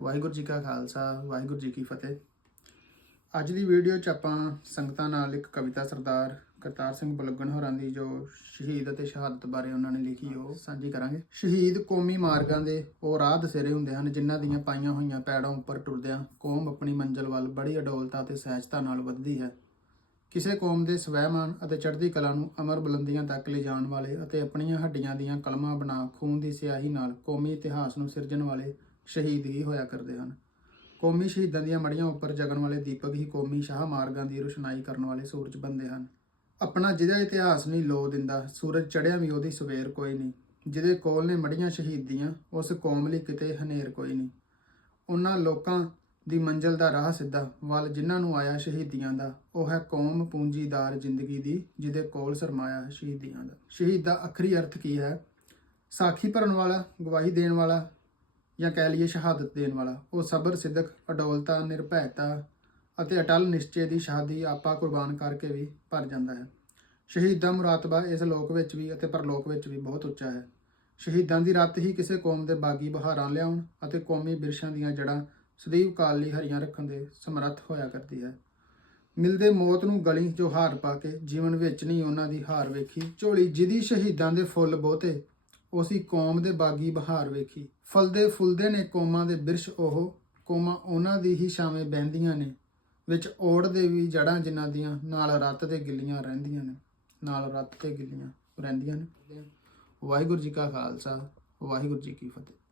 ਵਾਹਿਗੁਰੂ ਜੀ ਕਾ ਖਾਲਸਾ, ਵਾਹਿਗੁਰੂ ਜੀ ਕੀ ਫਤਿਹ। ਅੱਜ ਦੀ ਵੀਡੀਓ 'ਚ ਆਪਾਂ ਸੰਗਤਾਂ ਨਾਲ ਇੱਕ ਕਵਿਤਾ ਸਰਦਾਰ ਕਰਤਾਰ ਸਿੰਘ ਬਲਗਣ ਹੋਰਾਂ ਦੀ, ਜੋ ਸ਼ਹੀਦ ਅਤੇ ਸ਼ਹਾਦਤ ਬਾਰੇ ਉਹਨਾਂ ਨੇ ਲਿਖੀ, ਉਹ ਸਾਂਝੀ ਕਰਾਂਗੇ। ਸ਼ਹੀਦ ਕੌਮੀ ਮਾਰਗਾਂ ਦੇ ਉਹ ਰਾਹ ਦਸੇਰੇ ਹੁੰਦੇ ਹਨ, ਜਿਨ੍ਹਾਂ ਦੀਆਂ ਪਾਈਆਂ ਹੋਈਆਂ ਪੈੜਾਂ ਉੱਪਰ ਟੁਰਦਿਆਂ ਕੌਮ ਆਪਣੀ ਮੰਜ਼ਲ ਵੱਲ ਬੜੀ ਅਡੋਲਤਾ ਤੇ ਸਹਿਜਤਾ ਨਾਲ ਵੱਧਦੀ ਹੈ। ਕਿਸੇ ਕੌਮ ਦੇ ਸਵੈਮਾਨ ਅਤੇ ਚੜ੍ਹਦੀ ਕਲਾ ਨੂੰ ਅਮਰ ਬੁਲੰਦੀਆਂ ਤੱਕ ਲਿਜਾਣ ਵਾਲੇ ਅਤੇ ਆਪਣੀਆਂ ਹੱਡੀਆਂ ਦੀਆਂ ਕਲਮਾਂ ਬਣਾ ਖੂਨ ਦੀ ਸਿਆਹੀ ਨਾਲ ਕੌਮੀ ਇਤਿਹਾਸ ਨੂੰ ਸਿਰਜਣ ਵਾਲੇ ਸ਼ਹੀਦ ਹੀ ਹੋਇਆ ਕਰਦੇ ਹਨ। ਕੌਮੀ ਸ਼ਹੀਦਾਂ ਦੀਆਂ ਮੜੀਆਂ ਉੱਪਰ ਜਗਣ ਵਾਲੇ ਦੀਪਕ ਹੀ ਕੌਮੀ ਸ਼ਾਹ ਮਾਰਗਾਂ ਦੀ ਰੋਸ਼ਨਾਈ ਕਰਨ ਵਾਲੇ ਸੂਰਜ ਬੰਦੇ ਹਨ। ਆਪਣਾ ਜਿਹਦਾ ਇਤਿਹਾਸ ਨਹੀਂ ਲੋ ਦਿੰਦਾ, ਸੂਰਜ ਚੜਿਆ ਵੀ ਉਹਦੀ ਸਵੇਰ ਕੋਈ ਨਹੀਂ। ਜਿਹਦੇ ਕੋਲ ਨੇ ਮੜੀਆਂ ਸ਼ਹੀਦੀਆਂ ਉਸ ਕੌਮ ਲਈ ਕਿਤੇ ਹਨੇਰ ਕੋਈ ਨਹੀਂ। ਉਹਨਾਂ ਲੋਕਾਂ ਦੀ ਮੰਜ਼ਲ ਦਾ ਰਾਹ ਸਿੱਧਾ, ਵੱਲ ਜਿਨ੍ਹਾਂ ਨੂੰ ਆਇਆ ਸ਼ਹੀਦੀਆਂ ਦਾ, ਉਹ ਹੈ ਕੌਮ ਪੂੰਜੀਦਾਰ ਜ਼ਿੰਦਗੀ ਦੀ, ਜਿਹਦੇ ਕੋਲ ਸਰਮਾਇਆ ਹੈ ਸ਼ਹੀਦੀਆਂ ਦਾ। ਸ਼ਹੀਦ ਦਾ ਅਖਰੀ ਅਰਥ ਕੀ ਹੈ? ਸਾਖੀ ਭਰਨ ਵਾਲਾ, ਗਵਾਹੀ ਦੇਣ ਵਾਲਾ ਜਾਂ ਕਹਿ ਲਈਏ ਸ਼ਹਾਦਤ ਦੇਣ ਵਾਲਾ। ਉਹ ਸਬਰ ਸਿੱਧਕ ਅਡੋਲਤਾ, ਨਿਰਭੈਤਾ ਅਤੇ ਅਟਲ ਨਿਸ਼ਚੇ ਦੀ ਸ਼ਹਾਦੀ ਆਪਾ ਕੁਰਬਾਨ ਕਰਕੇ ਵੀ ਭਰ ਜਾਂਦਾ ਹੈ। ਸ਼ਹੀਦਾਂ ਮੁਰਾਤਬਾ ਇਸ ਲੋਕ ਵਿੱਚ ਵੀ ਅਤੇ ਪਰਲੋਕ ਵਿੱਚ ਵੀ ਬਹੁਤ ਉੱਚਾ ਹੈ। ਸ਼ਹੀਦਾਂ ਦੀ ਰੱਤ ਹੀ ਕਿਸੇ ਕੌਮ ਦੇ ਬਾਗੀ ਬਹਾਰਾਂ ਲਿਆਉਣ ਅਤੇ ਕੌਮੀ ਬਿਰਸ਼ਾਂ ਦੀਆਂ ਜੜ੍ਹਾਂ ਸਦੀਵ ਕਾਲ ਲਈ ਹਰੀਆਂ ਰੱਖਣ ਦੇ ਸਮਰੱਥ ਹੋਇਆ ਕਰਦੀ ਹੈ। ਮਿਲਦੇ ਮੌਤ ਨੂੰ ਗਲੀ ਚੋਂ ਹਾਰ ਪਾ ਕੇ ਜੀਵਨ ਵਿੱਚ ਨਹੀਂ ਉਹਨਾਂ ਦੀ ਹਾਰ ਵੇਖੀ। ਝੋਲੀ ਜਿਹਦੀ ਸ਼ਹੀਦਾਂ ਦੇ ਫੁੱਲ ਬਹੁਤੇ ਉਸੀ ਕੌਮ ਦੇ ਬਾਗੀ ਬਹਾਰ ਵੇਖੀ। ਫਲਦੇ ਫੁੱਲਦੇ ਨੇ ਕੌਮਾਂ ਦੇ ਬਿਰਸ਼ ਉਹ, ਕੌਮਾਂ ਉਹਨਾਂ ਦੀ ਹੀ ਛਾਵੇਂ ਬਹਿੰਦੀਆਂ ਨੇ, ਵਿੱਚ ਓੜ ਦੇ ਵੀ ਜੜਾਂ ਜਿਨ੍ਹਾਂ ਦੀਆਂ, ਨਾਲ ਰੱਤ ਤੇ ਗਿੱਲੀਆਂ ਰਹਿੰਦੀਆਂ ਨੇ, ਨਾਲ ਰੱਤ ਤੇ ਗਿੱਲੀਆਂ ਰਹਿੰਦੀਆਂ ਨੇ। ਵਾਹਿਗੁਰੂ ਜੀ ਕਾ ਖਾਲਸਾ, ਵਾਹਿਗੁਰੂ ਜੀ ਕੀ ਫਤਿਹ।